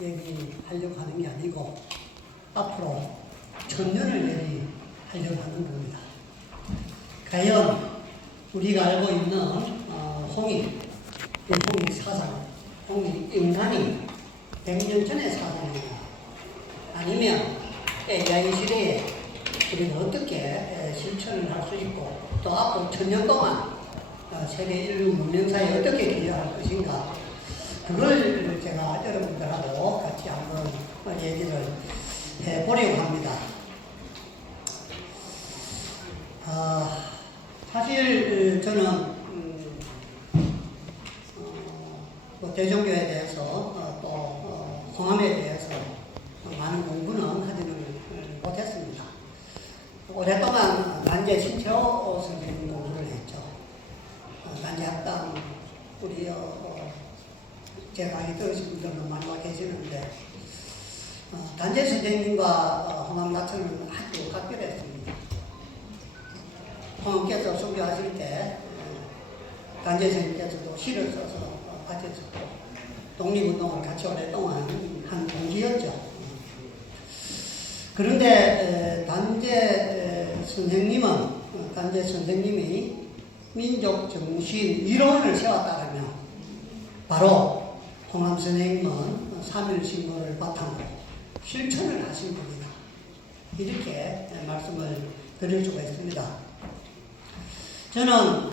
얘기하려고 하는 게 아니고 앞으로 천년을 얘기하려고 하는 겁니다. 과연 우리가 알고 있는 홍익 사상, 홍익 인간이 100년 전의 사상이냐, 아니면 AI 시대에 우리가 어떻게 실천을 할 수 있고 또 앞으로 천년 동안 세계 인류 문명사에 어떻게 기여할 것인가, 그걸 제가 여러분들하고 같이 한번 얘기를 해보려고 합니다. 사실 저는 대종교에 대해서 또 홍암에 대해서 많은 공부는 하지는 못했습니다. 오랫동안 난제 신채호 선생님 공부를 했죠. 난제 학당 우리 제 강의 들으신 분들도 많이 와 계시는데 단재 선생님과 홍암 낙천은 아주 각별했습니다. 홍암께서 설교하실 때 단재 선생님께서도 시를 써서 가르쳤고 독립운동을 같이 오랫동안 한 동기였죠. 그런데 단재 선생님이 민족 정신 이론을 세웠다면 바로 홍암 선생님은 3.1 신고를 바탕으로 실천을 하신 분이다, 이렇게 말씀을 드릴 수가 있습니다. 저는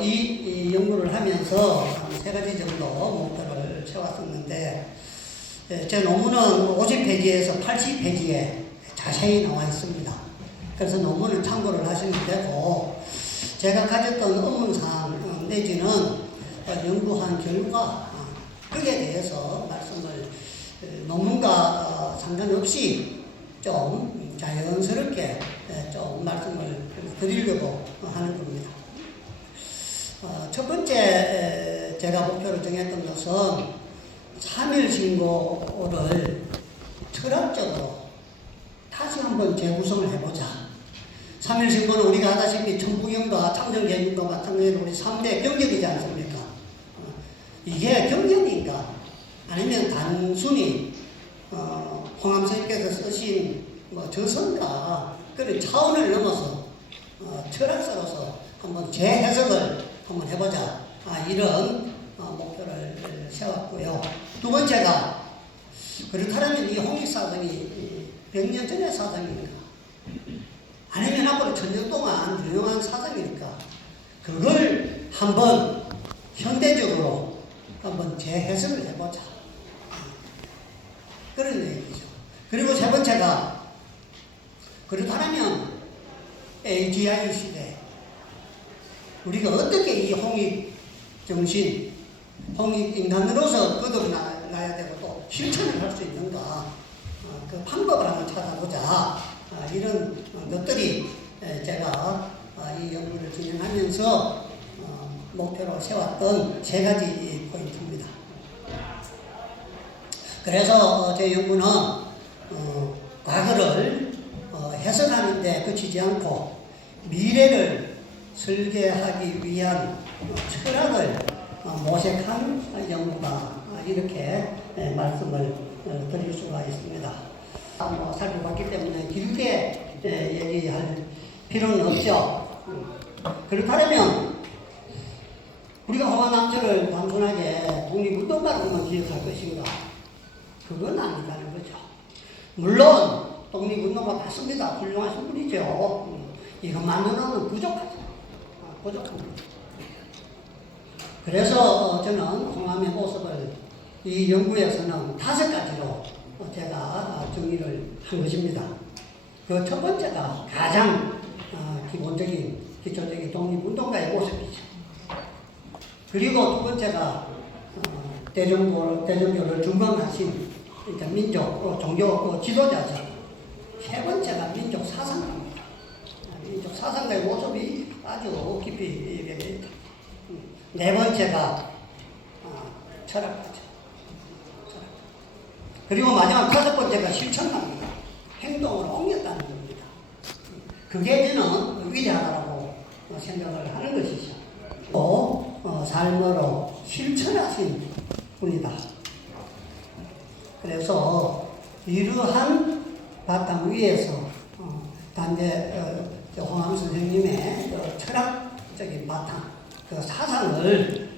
이 연구를 하면서 한 3가지 정도 목표를 세웠었는데, 제 논문은 50페이지에서 80페이지에 자세히 나와 있습니다. 그래서 논문은 참고를 하시면 되고, 제가 가졌던 업무상 내지는 연구한 결과, 거기에 대해서 말씀을 논문과 상관없이 좀 자연스럽게 좀 말씀을 드리려고 하는 겁니다. 첫 번째 제가 목표로 정했던 것은 3.1 신고를 철학적으로 다시 한번 재구성을 해보자. 3.1 신고는 우리가 아다시피 천부경과 참정개혁과 마찬가지로 우리 3대 경전이지 않습니까? 이게 경전인가? 아니면 단순히 홍암 선생님께서 쓰신 저선가, 그런 차원을 넘어서 철학서로서 한번 재해석을 한번 해보자, 이런 목표를 세웠고요. 두 번째가, 그렇다면 이 홍익사상이 100년 전의 사상입니까? 아니면 앞으로 1000년 동안 유용한 사상입니까? 그걸 한번 현대적으로 한번 재해석을 해보자, 그런 얘기죠. 그리고 세 번째가, 그렇다면 AGI 시대 우리가 어떻게 이 홍익 정신, 홍익 인간으로서 거듭나야 되고 또 실천을 할 수 있는가, 그 방법을 한번 찾아보자, 이런 것들이 제가 이 연구를 진행하면서 목표로 세웠던 3가지 포인트입니다. 그래서 제 연구는 과거를 해석하는 데 그치지 않고 미래를 설계하기 위한 철학을 모색한 연구다, 이렇게 말씀을 드릴 수가 있습니다. 살펴봤기 때문에 길게 얘기할 필요는 없죠. 그렇다면 우리가 홍암남철을 단순하게 독립운동가로만 기억할 것인가? 그건 아니라는 거죠. 물론 독립운동가 맞습니다. 훌륭하신 분이죠. 이것만으로는 부족합니다. 그래서 저는 홍암의 모습을 이 연구에서는 5가지로 제가 정의를 한 것입니다. 그 첫 번째가 가장 기본적인 기초적인 독립운동가의 모습이죠. 그리고 두 번째가 대종교를 중건하신 민족, 종교 지도자죠. 세 번째가 민족 사상가입니다. 민족 사상가의 모습이 아주 깊이 배겨 있다. 네 번째가 철학가죠. 그리고 마지막 5번째가 실천합니다. 행동으로 옮겼다는 겁니다. 그게 저는 위대하다고 생각을 하는 것이죠. 또 삶으로 실천하신 분이다. 그래서 이러한 바탕 위에서 단재 홍암 선생님의 철학적인 바탕, 그 사상을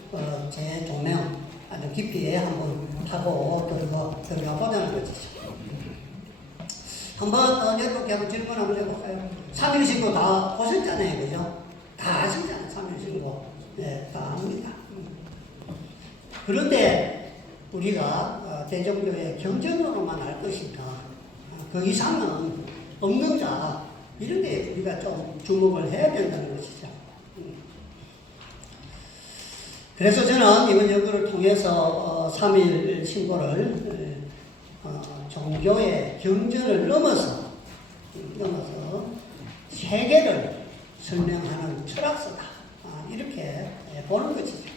재조명 아주 깊이 한번 하고 들어가 보자는 것이죠. 한번 여러분께 한번 질문 한번 해볼까요? 3.1신고 다 보셨잖아요, 그죠? 다 아시잖아요, 3.1신고. 네, 다 압니다. 그런데 우리가 대종교의 경전으로만 알 것인가, 그 이상은 없는가, 이런 데 우리가 좀 주목을 해야 된다는 것이죠. 그래서 저는 이번 연구를 통해서 3.1 신고를 종교의 경전을 넘어서 세계를 설명하는 철학서다, 이렇게 보는 것이죠.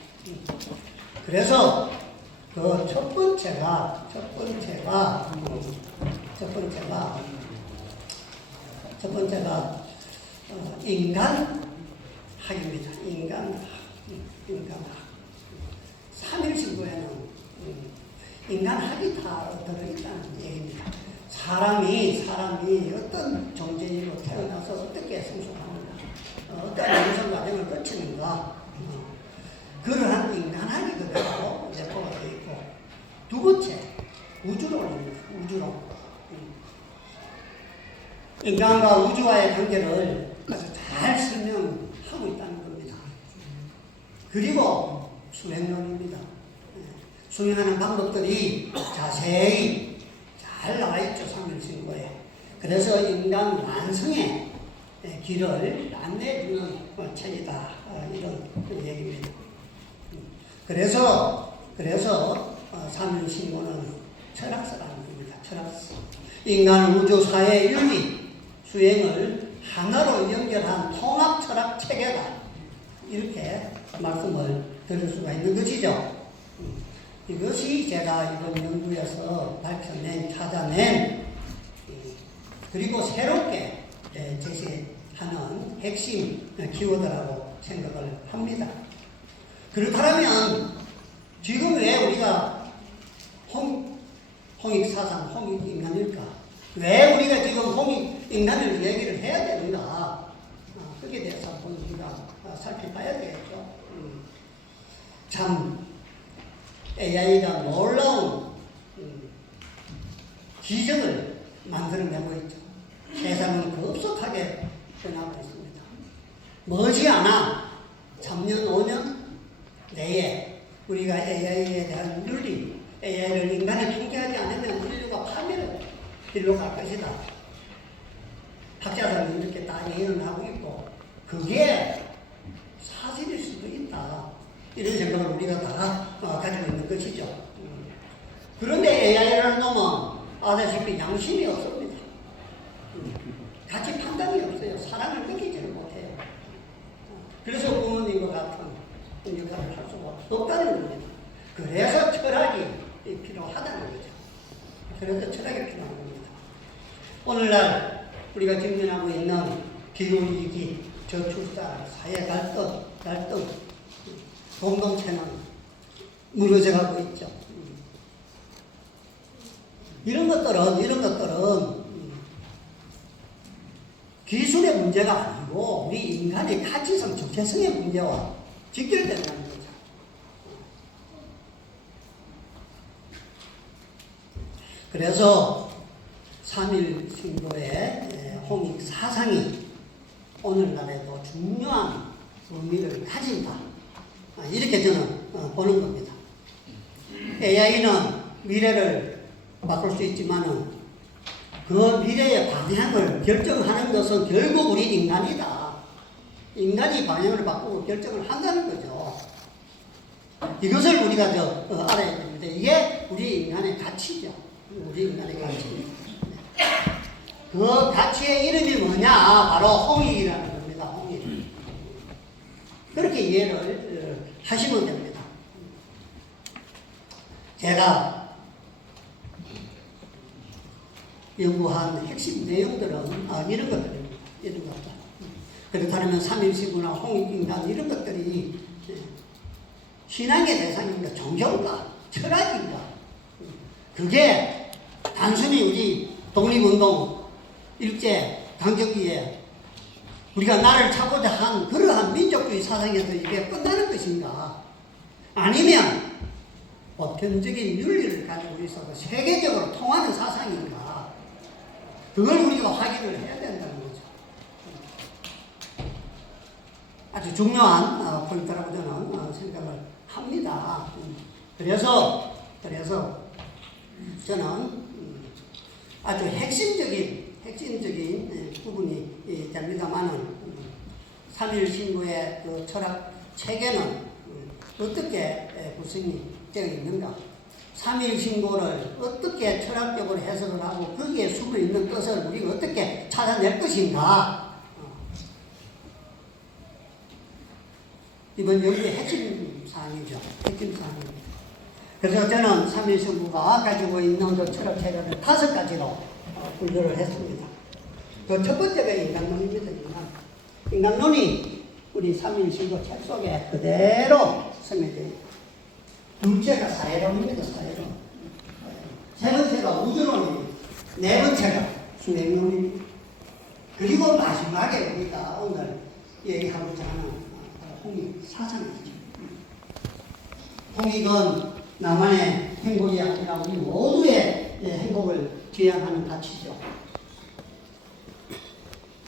그래서 그 첫 번째가 인간학입니다. 인간학. 3.1 신고에는 인간학이 다 들어있다는 얘기입니다. 사람이 어떤 존재이고 태어나서 어떻게 성숙하는가, 어떤 인생 과정을 거치는가, 그러한 인간학이 그대로 내포가 되어 있고, 두 번째, 우주론입니다. 우주론. 인간과 우주와의 관계를 아주 잘 설명하고 있다는 겁니다. 그리고 수행론입니다. 수행하는 방법들이 자세히 잘 나와 있죠, 3.1 신고에. 그래서 인간 완성의 길을 안내해주는 책이다, 이런 얘기입니다. 그래서 3.1 신고는 철학서라는 겁니다. 철학서. 인간 우주 사회 윤리 수행을 하나로 연결한 통합 철학 체계다, 이렇게 말씀을 드릴 수가 있는 것이죠. 이것이 제가 이번 연구에서 찾아낸, 그리고 새롭게 제시하는 핵심 키워드라고 생각을 합니다. 그렇다면 지금 왜 우리가 홍익사상, 홍익인간일까? 왜 우리가 지금 홍익인간을 얘기를 해야 되는가? 거기에 대해서 한번 우리가 살펴봐야 되겠죠. 참 AI가 놀라운 기적을 만들어내고 있죠. 세상은 급속하게 변하고 있습니다. 머지않아 3년, 5년 내에 우리가 AI에 대한 윤리, AI를 인간이 통제하지 않으면 인류가 파멸의 길로 갈 것이다. 학자들은 이렇게 다 예언을 하고 있고, 그게 사실일 수도 있다, 이런 생각을 우리가 다 가지고 있는 것이죠. 그런데 AI라는 놈은 아다시피 양심이 없습니다. 가치 판단이 없어요. 사랑을 느끼지를 못해요. 그래서 부모님과 같은 역할을 할 수가 없다는 겁니다. 그래서 철학이 필요하다는 거죠. 그래서 철학이 필요한 겁니다. 오늘날 우리가 직면하고 있는 기후위기, 저출산, 사회 갈등, 공동체는 무너져가고 있죠. 이런 것들은 기술의 문제가 아니고 우리 인간의 가치성, 정체성의 문제와 직결된다는 거죠. 그래서 3.1 신고의 홍익 사상이 오늘날에도 중요한 의미를 가진다, 이렇게 저는 보는 겁니다. AI는 미래를 바꿀 수 있지만은 그 미래의 방향을 결정하는 것은 결국 우리 인간이다. 인간이 방향을 바꾸고 결정을 한다는 거죠. 이것을 우리가 알아야 됩니다. 이게 우리 인간의 가치죠. 우리 인간의 가치. 그 가치의 이름이 뭐냐? 바로 홍익이라는 겁니다. 홍익. 그렇게 이해를 하시면 됩니다. 제가 연구한 핵심 내용들은 이런 것들입니다. 이런 것들. 그렇다면 3.1 신고나 홍익인간 이런 것들이 신앙의 대상입니다. 종교인가? 철학인가? 그게 단순히 우리 독립운동 일제 강점기에 우리가 나를 찾고자 한 그러한 민족주의 사상에서 이게 끝나는 것인가? 아니면 보편적인 윤리를 가지고 있어서 세계적으로 통하는 사상인가? 그걸 우리가 확인을 해야 된다는 거죠. 아주 중요한 포인트라고 저는 생각을 합니다. 그래서 저는 아주 핵심적인 부분이 됩니다만은 3.1 신구의 그 철학 체계는 어떻게 구성이 되어 있는가? 3.1 신고를 어떻게 철학적으로 해석을 하고 거기에 숨어 있는 뜻을 우리가 어떻게 찾아낼 것인가? 이번 연구의 핵심 사항이죠. 핵심 사항입니다. 그래서 저는 3.1 신고가 가지고 있는 그 철학 체계를 5가지로 분류를 했습니다. 그 첫 번째가 인간론입니다. 인간론이 우리 3.1 신고 책 속에 그대로 설명되어 있습니다. 둘째가 사회론입니다. 사회론. 세 번째가 우주론입니다. 네 번째가 수행론입니다. 그리고 마지막에 우리가 오늘 얘기하고자 하는 홍익 사상이죠. 홍익은 나만의 행복이 아니라 우리 모두의 행복을 지향하는 가치죠.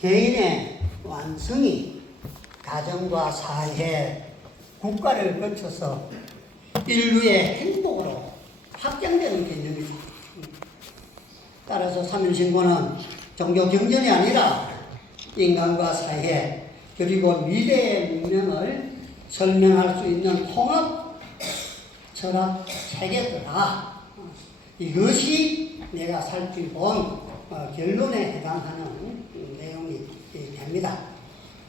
개인의 완성이 가정과 사회, 국가를 거쳐서 인류의 행복으로 확장되는 개념이다. 따라서 3.1 신고는 종교 경전이 아니라 인간과 사회 그리고 미래의 문명을 설명할 수 있는 통합 철학 체계더라. 이것이 내가 살펴본 결론에 해당하는 내용이 됩니다.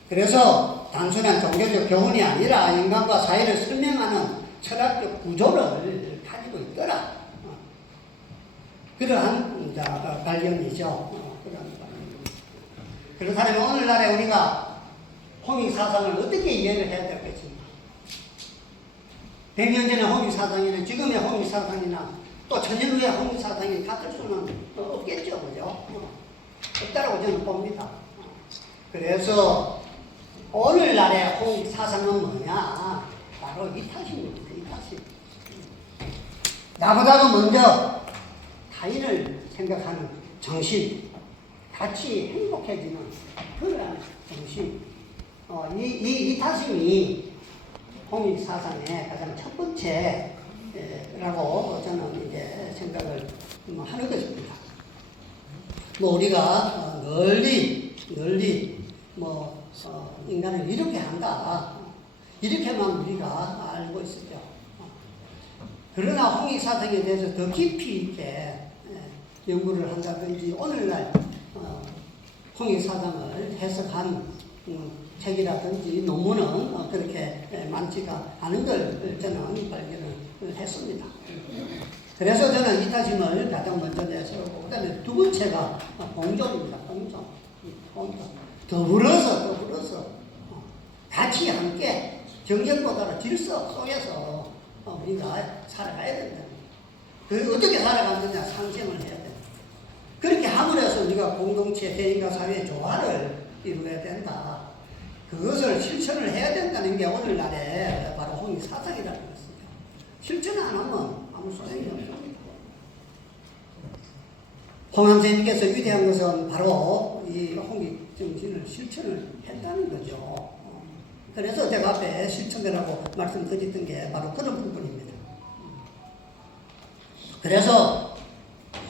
그래서 단순한 종교적 교훈이 아니라 인간과 사회를 설명하는 철학적 구조를 가지고 있더라. 그러한 발견이죠. 그렇다면 오늘날에 우리가 홍익사상을 어떻게 이해를 해야 될 것인가? 100년 전의 홍익사상이나 지금의 홍익사상이나 또 천년 후의 홍익사상이 같을 수는 없겠죠. 그죠? 없다라고 저는 봅니다. 그래서 오늘날의 홍익사상은 뭐냐? 바로 이타심입니다. 이타심. 나보다도 먼저 타인을 생각하는 정신, 같이 행복해지는 그러한 정신. 이 이타심이 홍익사상의 가장 첫 번째라고 저는 이제 생각을 하는 것입니다. 우리가 널리 인간을 이렇게 한다. 이렇게만 우리가 알고 있었죠. 그러나 홍익사상에 대해서 더 깊이 있게 연구를 한다든지 오늘날 홍익사상을 해석한 책이라든지 논문은 그렇게 많지가 않은 걸 저는 발견을 했습니다. 그래서 저는 이타심을 가장 먼저 내세우고 그 다음에 두 번째가 공존입니다. 공존. 더불어서 같이 함께 정쟁보다는 질서 속에서 우리가 살아가야 된다. 그 어떻게 살아가느냐 상생을 해야 된다. 그렇게 함으로써 우리가 공동체, 대인과 사회의 조화를 이루어야 된다. 그것을 실천을 해야 된다는 게 오늘날의 바로 홍익사상이라는 것입니다. 실천 안 하면 아무 소용이 없습니다. 홍암선생님께서 위대한 것은 바로 이 홍익 정신을 실천을 했다는 거죠. 그래서 제가 앞에 실천이라고 말씀드렸던 게 바로 그런 부분입니다. 그래서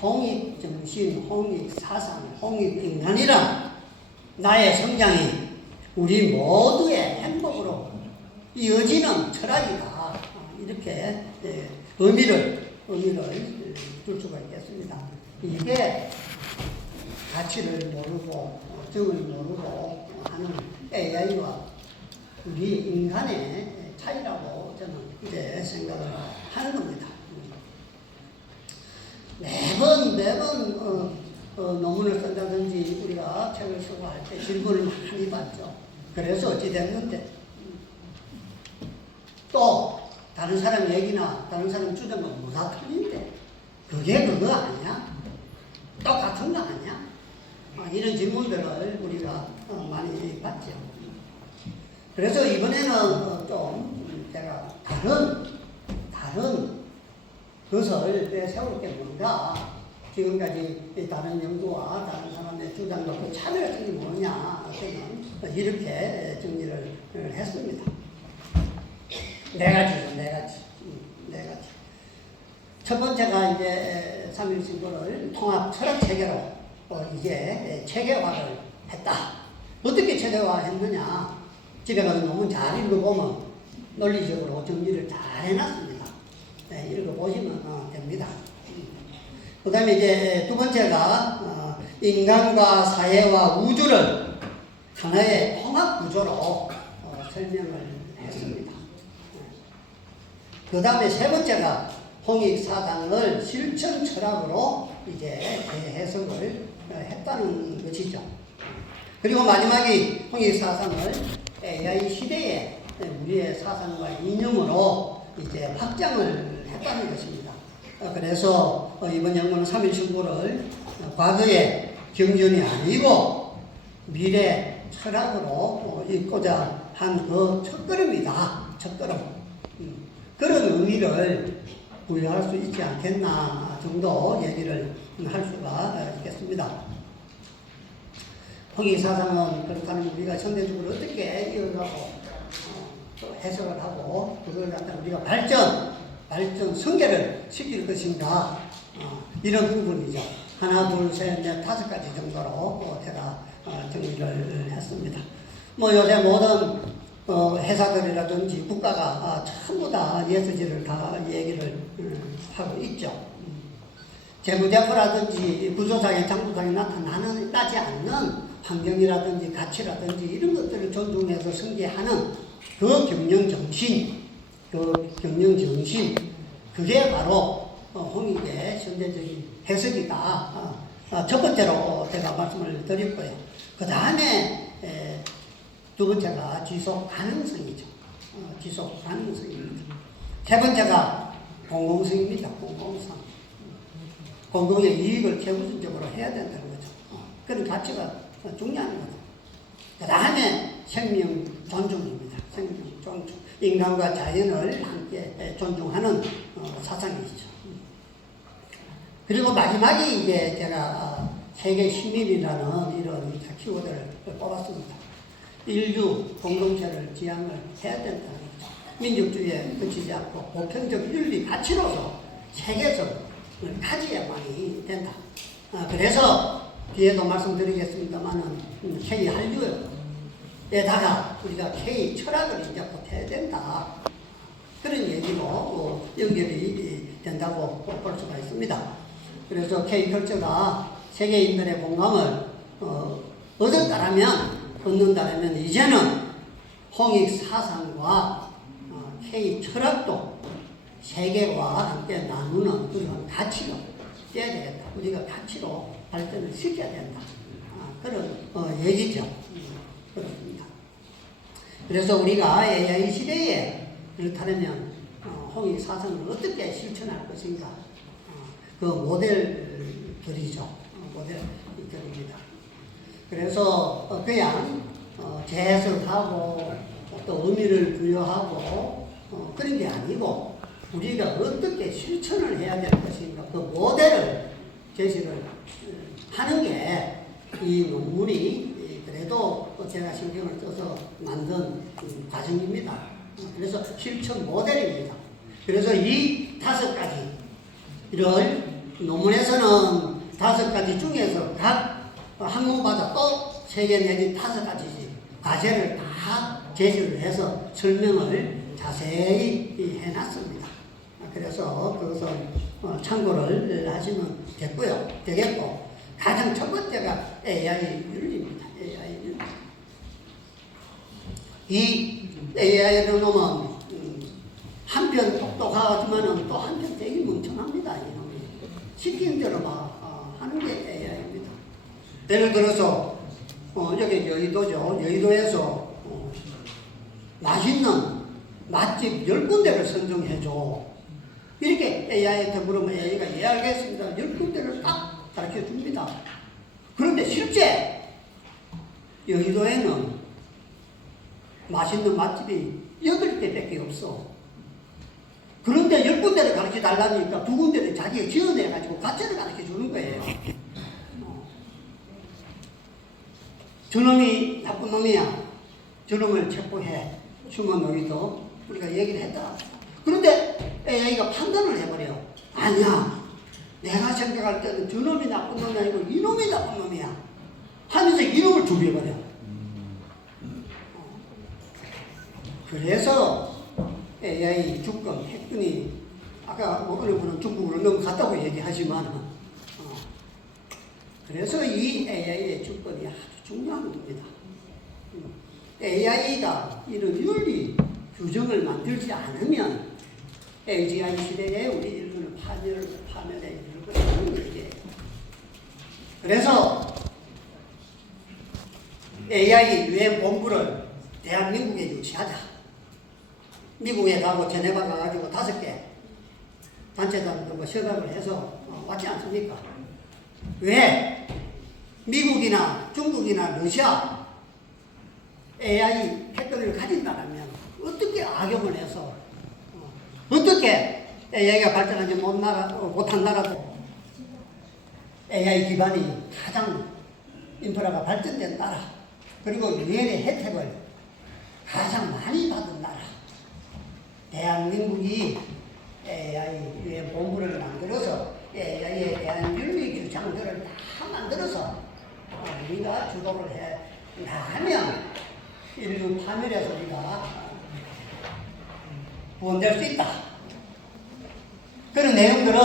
홍익 정신, 홍익 사상, 홍익 인간이란 나의 성장이 우리 모두의 행복으로 이어지는 철학이다. 이렇게 의미를 둘 수가 있겠습니다. 이게 가치를 모르고 정을 모르고 하는 AI와 우리 인간의 차이라고 저는 이제 생각을 하는 겁니다. 매번 논문을 쓴다든지 우리가 책을 쓰고 할 때 질문을 많이 받죠. 그래서 어찌 됐는데 또 다른 사람 얘기나 다른 사람 주장은 뭐가 틀린데 그게 그거 아니야? 똑같은 거 아니야? 이런 질문들을 우리가 많이 받죠. 그래서 이번에는 좀 제가 다른 것을 내세울 게 뭔가, 지금까지 다른 연구와 다른 사람의 주장과 그 차별점이 뭐냐, 저는 이렇게 정리를 했습니다. 네 가지. 첫 번째가 이제 3.1 신고를 통합 철학 체계로 이제 체계화를 했다. 어떻게 체계화했느냐? 집에 가서 논문 잘 읽어보면 논리적으로 정리를 잘 해놨습니다. 네, 읽어보시면 됩니다. 그 다음에 이제 두 번째가 인간과 사회와 우주를 하나의 통합 구조로 설명을 했습니다. 그 다음에 세 번째가 홍익사상을 실천 철학으로 이제 해석을 했다는 것이죠. 그리고 마지막에 홍익사상을 AI 시대에 우리의 사상과 이념으로 이제 확장을 했다는 것입니다. 그래서 이번 연구는 3.1 신고를 과거의 경전이 아니고 미래 철학으로 읽고자 한 그 첫걸음이다. 첫걸음. 그런 의미를 부여할 수 있지 않겠나 정도 얘기를 할 수가 있겠습니다. 홍익사상은 그렇다면 우리가 현대적으로 어떻게 이어가고 또 해석을 하고 그걸 갖다 우리가 발전 성계를 시킬 것인가, 이런 부분이죠. 하나, 둘, 셋, 넷, 다섯 가지 정도로 제가 정리를 했습니다. 뭐 요새 모든 회사들이라든지 국가가 전부 다 ESG를 다 얘기를 하고 있죠. 재무제표라든지 구조상의 장부상에 나타나지 않는 환경이라든지 가치라든지 이런 것들을 존중해서 승계하는 그 경영정신, 그게 바로 홍익의 현대적인 해석이다. 첫 번째로 제가 말씀을 드렸고요. 그 다음에 두 번째가 지속 가능성이죠. 지속 가능성입니다. 세 번째가 공공성입니다. 공공성. 공공의 이익을 최우선적으로 해야 된다는 거죠. 그런 가치가 중요한 거죠. 그 다음에 생명 존중입니다. 생명 존중. 인간과 자연을 함께 존중하는 사상이죠. 그리고 마지막에 이제 제가 세계 신민이라는 이런 키워드를 뽑았습니다. 인류 공동체를 지향을 해야 된다는 거죠. 민족주의에 그치지 않고 보편적 윤리 가치로서 세계성을 가져야만이 된다. 그래서 뒤에도 말씀드리겠습니다만은 K 한류에다가 우리가 K 철학을 이제 보태야 된다. 그런 얘기로 연결이 된다고 볼 수가 있습니다. 그래서 K 컬처가 세계인들의 공감을 얻는다면 이제는 홍익 사상과 K 철학도 세계와 함께 나누는 그런 가치로 떼야 되겠다. 우리가 가치로 발전을 시켜야 된다. 그런 얘기죠. 그렇습니다. 그래서 우리가 AI 시대에 그렇다면 홍익 사상을 어떻게 실천할 것인가, 그 모델들이죠. 모델들입니다. 그래서 그냥 재해석하고 또 의미를 부여하고 그런 게 아니고 우리가 어떻게 실천을 해야 될 것인가, 그 모델을 제시를 하는 게 이 논문이 그래도 제가 신경을 써서 만든 과정입니다. 그래서 실천 모델입니다. 그래서 이 5가지를 논문에서는 5가지 중에서 각 학문마다 또 3개 내지 5가지 과제를 다 제시를 해서 설명을 자세히 해놨습니다. 그래서 그것을 참고를 하시면 되겠고, 가장 첫 번째가 AI 윤리입니다. AI 윤리. 이 AI를 놓으면 한편 똑똑하지만은 또 한편 되게 멍청합니다. 이놈이 시킨 대로 막 하는 게 AI입니다. 예를 들어서 여기 여의도죠. 여의도에서 맛있는 맛집 10군데를 선정해줘. 이렇게 AI한테 물으면 AI가 예 알겠습니다. 10군데를 딱 가르쳐 줍니다. 그런데 실제 여의도에는 맛있는 맛집이 8개밖에 없어. 그런데 10군데를 가르쳐 달라니까 2군데를 자기가 지어내가지고 가짜를 가르쳐 주는 거예요. 저놈이 나쁜 놈이야. 저놈을 체포해. 숨은 여의도. 우리가 얘기를 했다. 그런데 AI가 판단을 해버려. 아니야. 내가 생각할 때는 저놈이 나쁜 놈이 아니고 이놈이 나쁜 놈이야. 하면서 이놈을 죽여버려. 그래서 AI 주권, 핵군이 아까 뭐 어느 분은 중국으로 넘어갔다고 얘기하지만 그래서 이 AI의 주권이 아주 중요한 겁니다. AI가 이런 윤리 규정을 만들지 않으면 AGI 시대에 우리 인류는 파멸에 이르고 있는 얘기예요. 그래서 AI 유엔 본부를 대한민국에 유치하자. 미국에 가고 제네바 가가지고 5개 단체장들과 협약을 해서 왔지 않습니까? 왜? 미국이나 중국이나 러시아 AI 패권을 가진다면 어떻게 악용을 해서 어떻게 AI가 발전하지 못한 나라도 AI 기반이 가장 인프라가 발전된 나라 그리고 유엔의 혜택을 가장 많이 받은 나라 대한민국이 AI 유엔 본부를 만들어서 AI에 대한 윤리 규정들을 다 만들어서 우리가 주도를 해 나가면 인류 파멸에서 우리가 구원될 수 있다. 그런 내용들은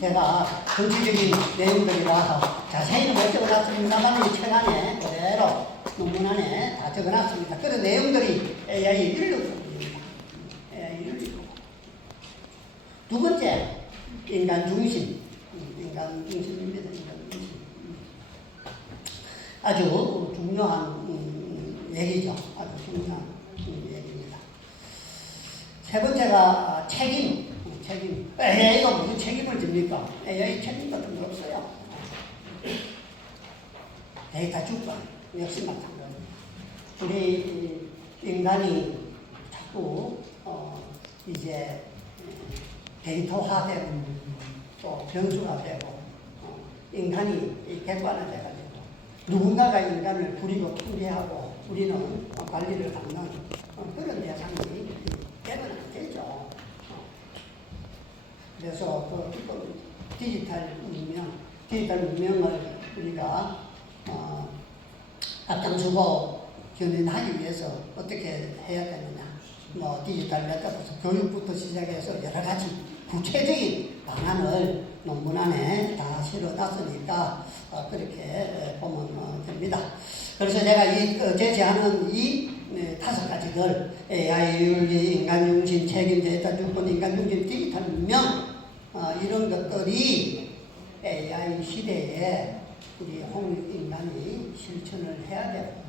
제가 정치적인 내용들이라서 자세히는 못 적어놨습니다만 이 책 안에 그대로 논문 안에 다 적어놨습니다. 그런 내용들이 AI 윤리입니다. AI 윤리. 두 번째, 인간 중심. 인간 중심입니다. 인간 중심. 아주 중요한 얘기죠. 아주 중요한 얘기입니다. 세 번째가 책임. AI가 무슨 책임을 집니까? AI 책임 같은 거 없어요. 데이터 주권 역시 마찬가지. 우리 인간이 자꾸 이제 데이터화되고 또 변수화되고 인간이 객관화돼가지고 누군가가 인간을 부리고 통제하고 우리는 관리를 받는 그런 대상이 되면 안 되죠. 그래서 그 디지털 문명을 우리가 앞장서고 견인하기 위해서 어떻게 해야 되느냐. 뭐 디지털 메타버스 교육부터 시작해서 여러 가지 구체적인 방안을 논문 안에 다 실어놨으니까 그렇게 보면 됩니다. 그래서 제가 제시하는 이 5가지들 AI 윤리, 인간 중심, 책임, 데이터 주권, 인간 중심, 디지털 문명 이런 것들이 AI 시대에 우리 홍익인간이 실천을 해야 되고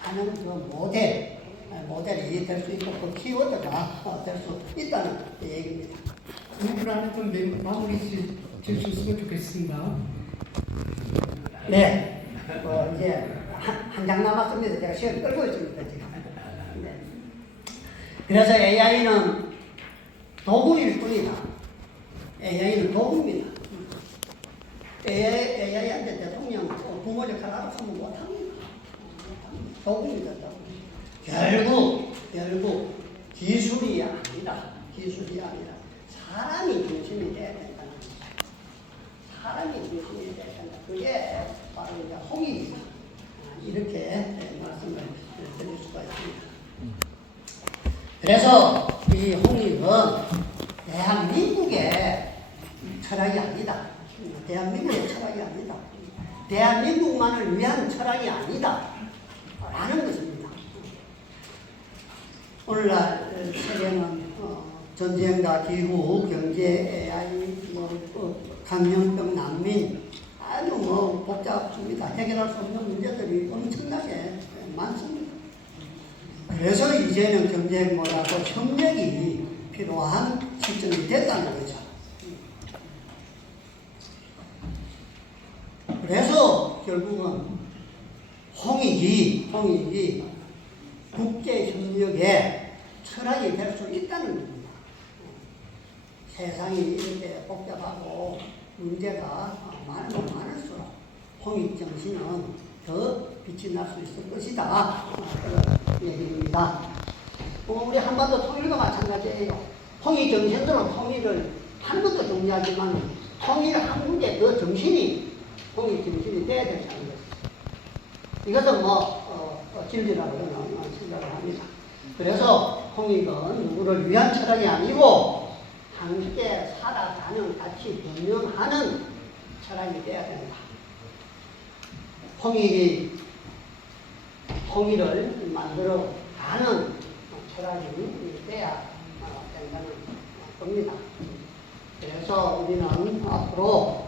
하는 그 모델이 될 수 있고 그 키워드가 될 수 있다는 얘기입니다. 누구라는 좀 마무리 질 수 있으면 좋겠습니다. 네, 이제 한 장 남았습니다. 제가 시간 끌고 있습니다 지금. 네. 그래서 AI는 도구일 뿐이다. AI는 도구입니다. AI한테 대통령 부모 역할 알아서 못합니다. 도구입니다. 결국 기술이 아니라 사람이 중심이 돼야 된다. 사람이 중심이 돼야 된다. 그게 바로 이제 홍익입니다. 이렇게 말씀을 드릴 수가 있습니다. 그래서 이 홍익은 대한민국의 철학이 아니다. 대한민국의 철학이 아니다. 대한민국만을 위한 철학이 아니다. 라는 것입니다. 오늘날 세계는 전쟁과 기후, 경제, AI, 감염병, 난민 아주 복잡합니다. 해결할 수 없는 문제들이 엄청나게 많습니다. 그래서 이제는 경제뭐라고 협력이 필요한 시점이 됐다는 거죠. 그래서 결국은 홍익이 국제 협력의 철학이 될 수 있다는 겁니다. 세상이 이렇게 복잡하고 문제가 많으면 많을수록 홍익 정신은 더 빛이 날 수 있을 것이다. 그런 얘기입니다. 우리 한반도 통일과 마찬가지예요. 통일 정신으로 통일을 하는 것도 중요하지만 통일 한국의 그 정신이 통일 정신이 돼야 된다는 것입니다. 이것은 진리라고 저는 생각을 합니다. 그래서 통일은 누구를 위한 철학이 아니고 함께 살아가는, 같이 변명하는 철학이 돼야 된다. 통일을 만들어 가는 철학이 돼야 된다는 겁니다. 그래서 우리는 앞으로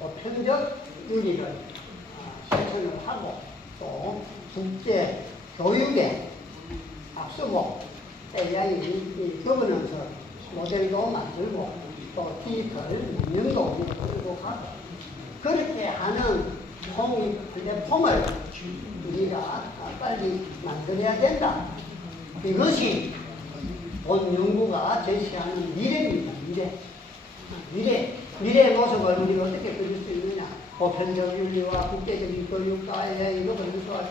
보편적 윤리를 실천을 하고 또 국제 교육에 앞서고 AI 거버넌스 모델도 만들고 또 디지털 문명도 만들고 가고 그렇게 하는 통일 플랫폼을 우리가 빨리 만들어야 된다. 이것이 본 연구가 제시하는 미래입니다. 미래의 모습을 우리가 어떻게 그릴 수 있느냐. 보편적 윤리와 국제적인 교육과 이거 건설과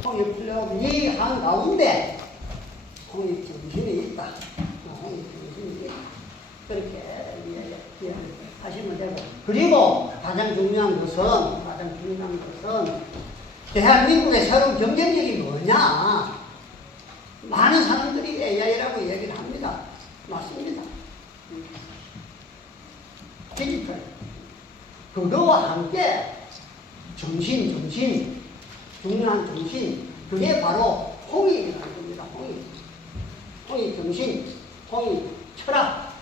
통일 플랫폼이 한가운데 통일 정신이 있다. 통일 정신이 있다. 그렇게 하시면 되고. 그리고 가장 중요한 것은 대한민국의 새로운 경쟁력이 뭐냐. 많은 사람들이 AI라고 얘기를 합니다. 맞습니다. 디지털. 그거와 함께 정신, 중요한 정신. 그게 바로 홍익이라는 겁니다. 홍익 정신, 홍익 철학.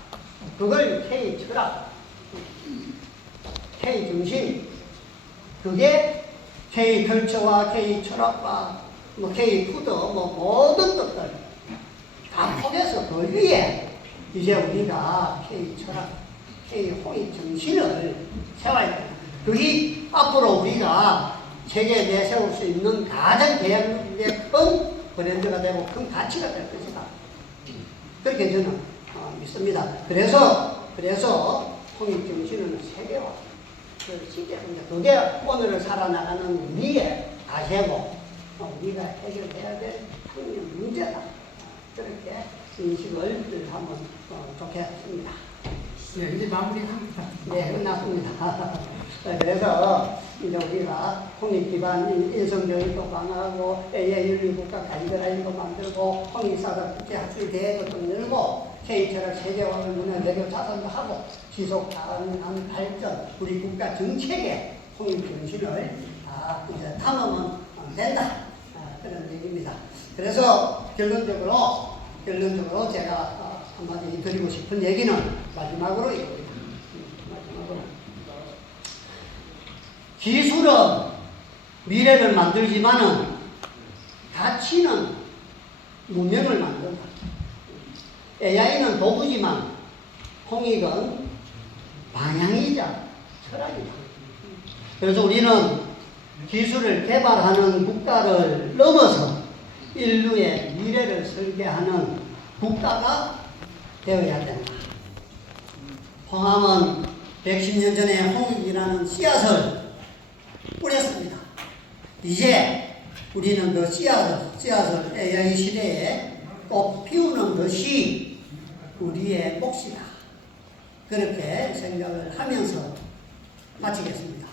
그걸 K 철학, K 정신. 그게 K 컬처와 K 철학과 K 푸드 모든 것들 다 포개서 그 위에 이제 우리가 K 철학, K 홍익 정신을 세워야 됩니다. 그게 앞으로 우리가 세계에 내세울 수 있는 가장 대한민국의 큰 브랜드가 되고 큰 가치가 될 것이다. 그렇게 저는 믿습니다. 그래서 홍익 정신은 세계화 시대입니다. 그게 오늘을 살아나가는 우리의 과제고 우리가 해결해야 될 핵심 문제다. 그렇게 인식을 하면 좋겠습니다. 네, 이제 마무리합니다. 네, 끝났습니다. 그래서 이제 우리가 홍익 기반 인성교육도 강화하고 AI 윤리 국가 가이드라인도 만들고 홍익사상 국제학술 대회도 늘고 K철학 세계화를 문화 외교 자산도 하고 지속 가능한 발전 우리 국가 정책에 홍익 정신을 다 이제 담으면 된다. 그런 얘기입니다. 그래서 결론적으로 제가 한마디 드리고 싶은 얘기는 마지막으로 이겁니다. 기술은 미래를 만들지만은 가치는 문명을 만든다. AI는 도구지만 홍익은 방향이자 철학이다. 그래서 우리는 기술을 개발하는 국가를 넘어서 인류의 미래를 설계하는 국가가 되어야 된다. 홍함은 110년 전에 홍익이라는 씨앗을 뿌렸습니다. 이제 우리는 그 씨앗을 AI 시대에 꼭 피우는 것이 우리의 몫이다. 그렇게 생각을 하면서 마치겠습니다.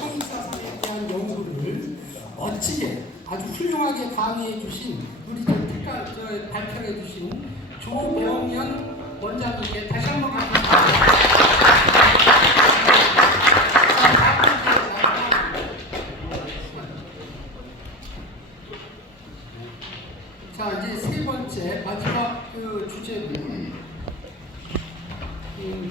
홍익사상에 대한 연구를 멋지게 아주 훌륭하게 강의해 주신 우리 발표해 주신 조명연 원장님께 다시 한번 감사합니다.